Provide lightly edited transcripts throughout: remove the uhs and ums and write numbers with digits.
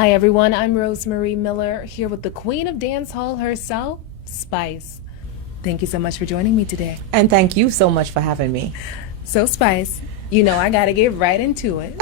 Hi everyone, I'm Rosemary Miller here with the Queen of Dancehall herself, Spice. Thank you so much for joining me today. And thank you so much for having me. So Spice, you know I gotta get right into it.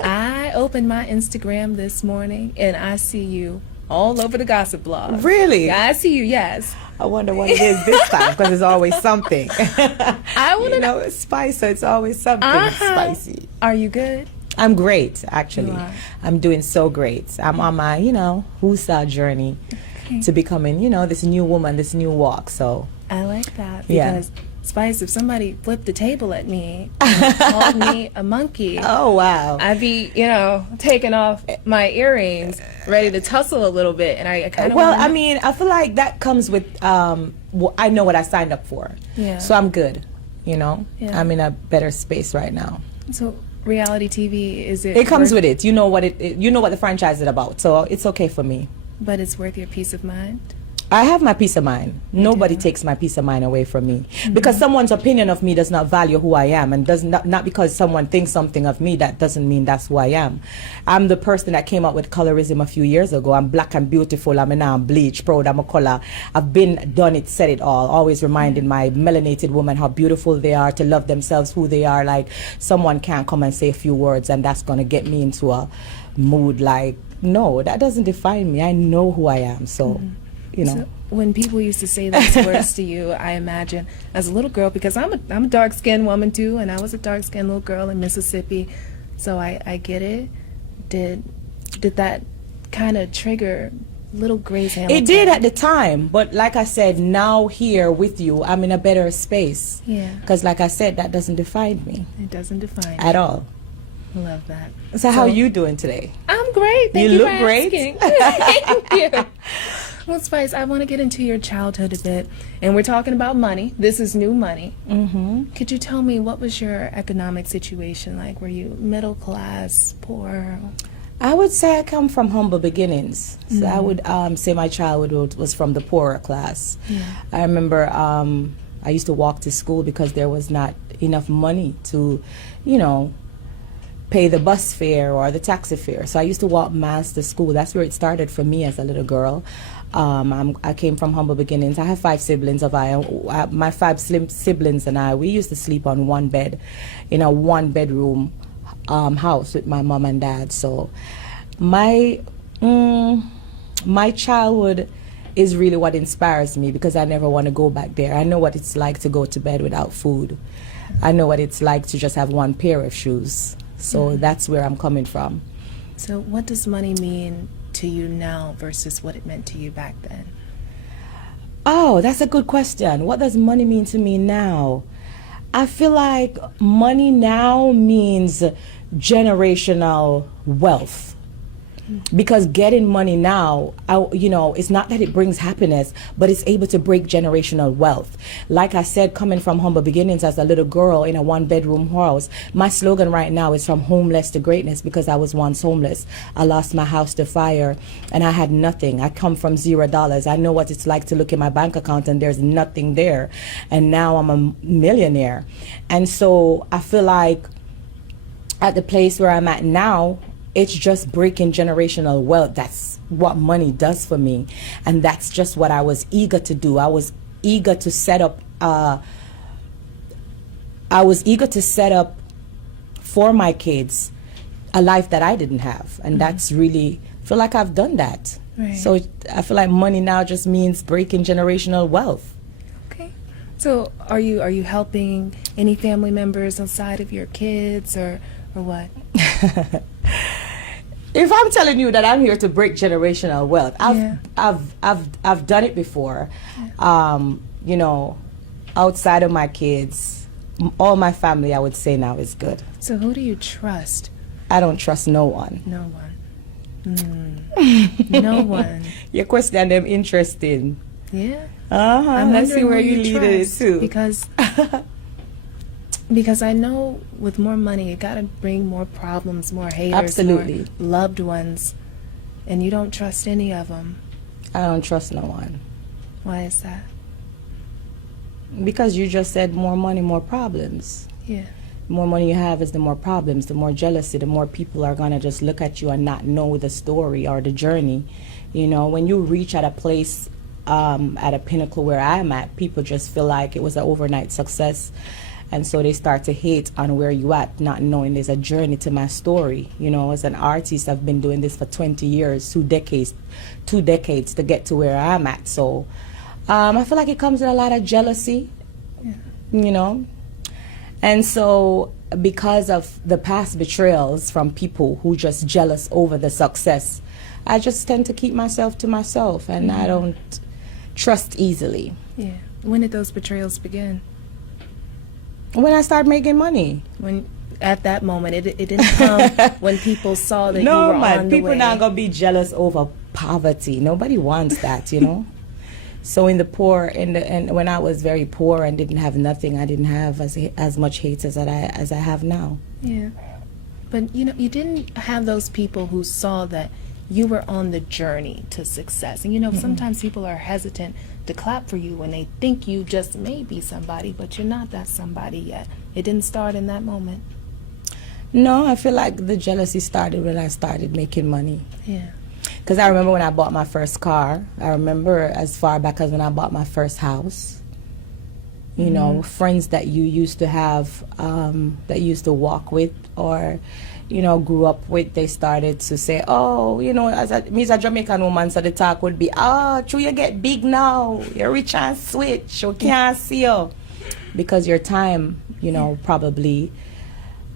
I opened my Instagram this morning and I see you all over the gossip blog. Really? Yeah, I see you, yes. I wonder what it is this time, because it's always something. I want to know, it's spicy, so it's always something spicy. Are you good? I'm great, actually. You are. I'm doing so great. I'm on my, Husa journey to becoming, this new woman, this new walk. So I like that because Spice, if somebody flipped the table at me and called me a monkey, oh wow, I'd be, taking off my earrings, ready to tussle a little bit, and I kind of. Well, I mean, I feel like that comes with. I know what I signed up for, so I'm good. I'm in a better space right now. So reality TV, is it? It comes with it. You know what You know what the franchise is about, so it's okay for me. But it's worth your peace of mind. I have my peace of mind. Nobody takes my peace of mind away from me. Because someone's opinion of me does not value who I am, and does not because someone thinks something of me, that doesn't mean that's who I am. I'm the person that came up with colorism a few years ago. I'm black and beautiful. I'm now bleach, proud, I'm a color. I've been, done it, said it all. Always reminding my melanated women how beautiful they are, to love themselves, who they are. Like, someone can't come and say a few words and that's going to get me into a mood like, no, that doesn't define me. I know who I am, so... So when people used to say those words to you, I imagine as a little girl, because I'm a dark-skinned woman too, and I was a dark-skinned little girl in Mississippi, so I get it. Did that kind of trigger little Grace Hamilton? It did at the time, but like I said, now here with you, I'm in a better space. Yeah. Because like I said, that doesn't define me. It doesn't define at you. all. Love that. So how are you doing today? I'm great. Thank you you look for great. asking. Thank you. Well, Spice, I want to get into your childhood a bit, and we're talking about money. This is new money. Could you tell me, what was your economic situation like? Were you middle class, poor? I would say I come from humble beginnings. So I would say my childhood was from the poorer class. Yeah. I remember I used to walk to school because there was not enough money to, pay the bus fare or the taxi fare. So I used to walk miles to school. That's where it started for me as a little girl. I came from humble beginnings. I have 5 siblings. My 5 siblings and I, we used to sleep on one bed in a 1-bedroom house with my mom and dad. So my childhood is really what inspires me, because I never want to go back there. I know what it's like to go to bed without food. I know what it's like to just have one pair of shoes. So that's where I'm coming from. So what does money mean to you now versus what it meant to you back then? Oh, that's a good question. What does money mean to me now? I feel like money now means generational wealth. Because getting money now, it's not that it brings happiness, but it's able to break generational wealth. Like I said, coming from humble beginnings as a little girl in a 1-bedroom house, my slogan right now is from homeless to greatness, because I was once homeless. I lost my house to fire and I had nothing. I come from $0. I know what it's like to look in my bank account and there's nothing there. And now I'm a millionaire. And so I feel like at the place where I'm at now, it's just breaking generational wealth. That's what money does for me. And that's just what I was eager to do. I was eager to set up for my kids a life that I didn't have. And that's really, I feel like I've done that. Right. So I feel like money now just means breaking generational wealth. Okay. So are you helping any family members outside of your kids, or what? If I'm telling you that I'm here to break generational wealth, I've done it before. Outside of my kids, all my family, I would say now is good. So who do you trust? I don't trust no one. No one. No one. Your question them interesting. Yeah. I'm Let's see where you lead it to. Because I know with more money, you gotta bring more problems, more haters, Absolutely. more loved ones, and you don't trust any of them. I don't trust no one. Why is that? Because you just said more money, more problems. Yeah. The more money you have is the more problems, the more jealousy, the more people are going to just look at you and not know the story or the journey. You know, when you reach at a place, at a pinnacle where I'm at, people just feel like it was an overnight success. And so they start to hate on where you at, not knowing there's a journey to my story. You know, as an artist, I've been doing this for 20 years, 2 decades to get to where I'm at. So I feel like it comes with a lot of jealousy, you know. And so because of the past betrayals from people who just jealous over the success, I just tend to keep myself to myself, and I don't trust easily. Yeah. When did those betrayals begin? When I started making money. When at that moment, it didn't come when people saw that you were No, man, on the people way. not gonna be jealous over poverty. Nobody wants that, you know. So in the poor, and when I was very poor and didn't have nothing, I didn't have as much hate as I have now. Yeah, but you know, you didn't have those people who saw that you were on the journey to success. And you know, sometimes people are hesitant to clap for you when they think you just may be somebody, but you're not that somebody yet. It didn't start in that moment. No, I feel like the jealousy started when I started making money. Yeah. Because I remember when I bought my first car. I remember as far back as when I bought my first house. You know, friends that you used to have, that you used to walk with or, you know, grew up with, they started to say, oh, you know, me as a Jamaican woman, so the talk would be, oh, true, you get big now. You're rich and switch. You can't see you. Because your time, you know, probably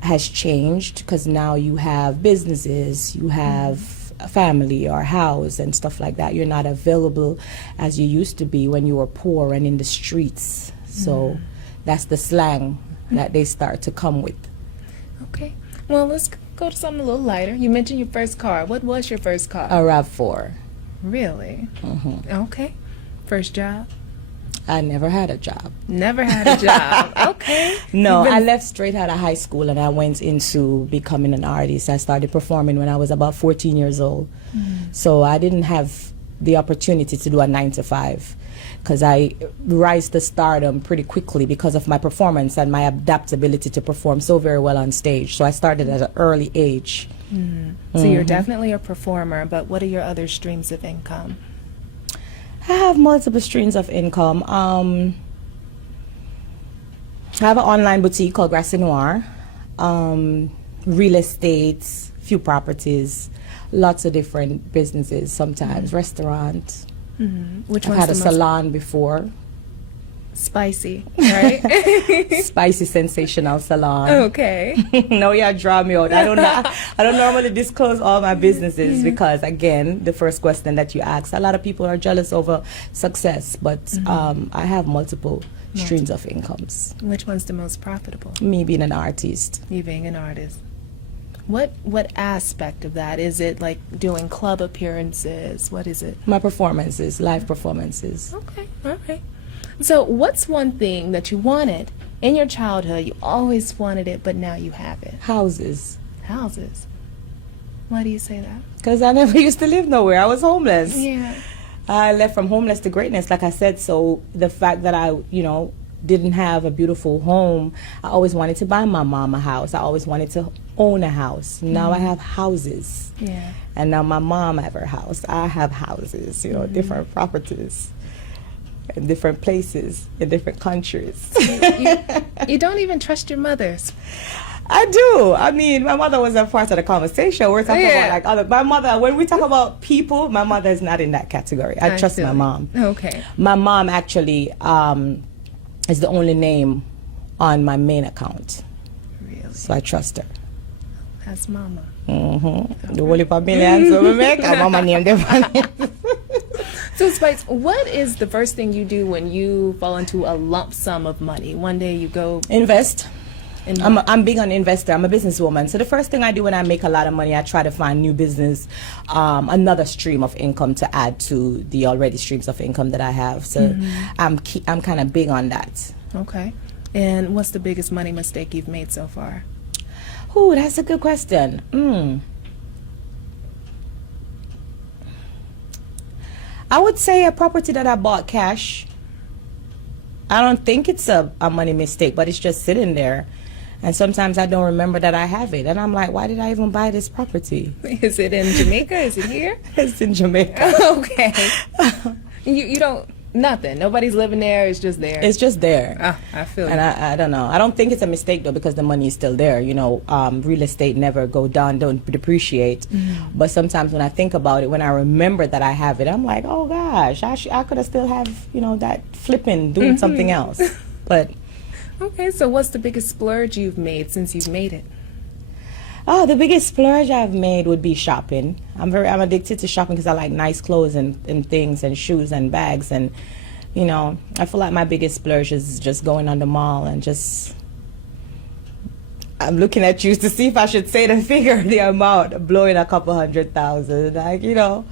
has changed because now you have businesses, you have a family or a house and stuff like that. You're not available as you used to be when you were poor and in the streets. So that's the slang that they start to come with. Okay. Well, let's go to something a little lighter. You mentioned your first car. What was your first car? A RAV4. Really? Okay. First job? I never had a job. Never had a job. Okay. No, I left straight out of high school and I went into becoming an artist. I started performing when I was about 14 years old. So I didn't have the opportunity to do a 9 to 5 because I rise to stardom pretty quickly because of my performance and my adaptability to perform so very well on stage. So I started at an early age. So you're definitely a performer, but what are your other streams of income? I have multiple streams of income. I have an online boutique called Grassy Noir. Real estate, few properties, lots of different businesses sometimes, restaurants. Which I've one's had a the most salon before. spicy, right? Spicy, sensational salon. Okay. No, yeah, draw me out. I don't normally disclose all my businesses because, again, the first question that you ask, a lot of people are jealous over success, but I have multiple streams of incomes. Which one's the most profitable? Me being an artist. You being an artist. What aspect of that? Is it like doing club appearances? What is it? My performances, live performances. Okay, all right. So what's one thing that you wanted in your childhood? You always wanted it, but now you have it. Houses. Houses. Why do you say that? Because I never used to live nowhere. I was homeless. Yeah. I left from homeless to greatness, like I said. So the fact that I, you know, didn't have a beautiful home, I always wanted to buy my mom a house. I always wanted to own a house. Now I have houses. Yeah. And now my mom have her house. I have houses, you know, different properties in different places, in different countries. You don't even trust your mothers. I do. I mean, my mother was a part of the conversation. We're talking about like other. My mother, when we talk about people, my mother is not in that category. I trust my mom. Okay. My mom actually is the only name on my main account. Really? So I trust her. That's mama. The only millions so we make, and mama named them. So Spice, what is the first thing you do when you fall into a lump sum of money? One day you go Invest. I'm big on investor. I'm a businesswoman. So the first thing I do when I make a lot of money, I try to find new business, another stream of income to add to the already streams of income that I have. So I'm kind of big on that. Okay. And what's the biggest money mistake you've made so far? Ooh, that's a good question. I would say a property that I bought cash. I don't think it's a money mistake, but it's just sitting there. And sometimes I don't remember that I have it. And I'm like, why did I even buy this property? Is it in Jamaica? Is it here? It's in Jamaica. Okay. You don't, nothing. Nobody's living there. It's just there. It's just there. I feel you. And I don't know. I don't think it's a mistake though, because the money is still there. You know, real estate never go down, don't depreciate. But sometimes when I think about it, when I remember that I have it, I'm like, oh gosh, I could have still have, you know, that flipping, doing something else. But Okay, so what's the biggest splurge you've made since you've made it? oh, the biggest splurge I've made would be shopping. I'm addicted to shopping because I like nice clothes and things and shoes and bags, and you know, I feel like my biggest splurge is just going on the mall and just, I'm looking at you to see if I should say the figure, the amount, blowing a couple $100,000, like, you know.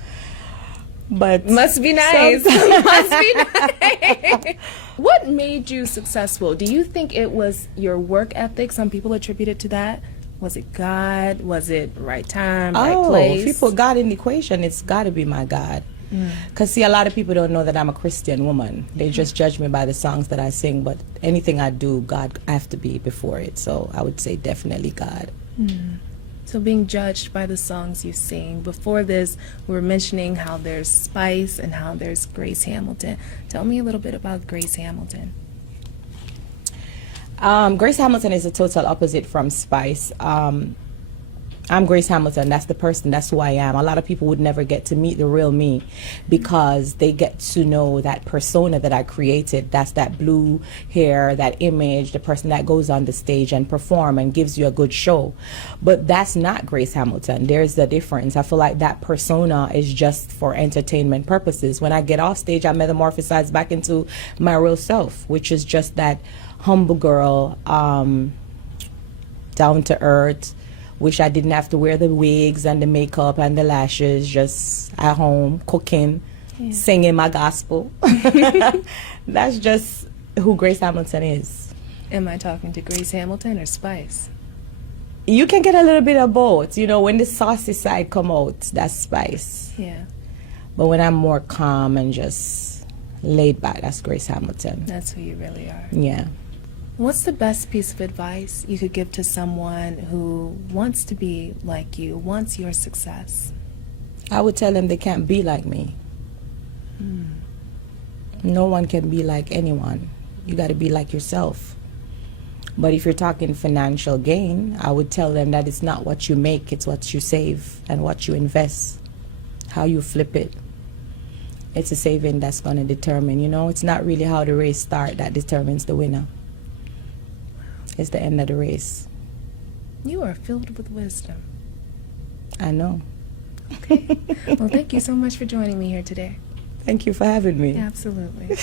But Must be nice. Must be nice. What made you successful? Do you think it was your work ethic? Some people attribute it to that. Was it God? Was it right time, right place? If you put God in the equation, it's got to be my God. Because, see, a lot of people don't know that I'm a Christian woman. They just judge me by the songs that I sing. But anything I do, God have to be before it. So I would say definitely God. So being judged by the songs you sing. Before this, we were mentioning how there's Spice and how there's Grace Hamilton. Tell me a little bit about Grace Hamilton. Grace Hamilton is a total opposite from Spice. I'm Grace Hamilton. That's the person. That's who I am. A lot of people would never get to meet the real me because they get to know that persona that I created. That's that blue hair, that image, the person that goes on the stage and perform and gives you a good show. But that's not Grace Hamilton. There's the difference. I feel like that persona is just for entertainment purposes. When I get off stage, I metamorphosize back into my real self, which is just that humble girl, down to earth. Wish I didn't have to wear the wigs and the makeup and the lashes, just at home, cooking, singing my gospel. That's just who Grace Hamilton is. Am I talking to Grace Hamilton or Spice? You can get a little bit of both. You know, when the saucy side come out, that's Spice. Yeah. But when I'm more calm and just laid back, that's Grace Hamilton. That's who you really are. Yeah. What's the best piece of advice you could give to someone who wants to be like you, wants your success? I would tell them they can't be like me. No one can be like anyone. You got to be like yourself. But if you're talking financial gain, I would tell them that it's not what you make, it's what you save and what you invest, how you flip it. It's a saving that's going to determine, you know, it's not really how the race starts that determines the winner. It's the end of the race. You are filled with wisdom. I know. Well, thank you so much for joining me here today. Thank you for having me. Absolutely.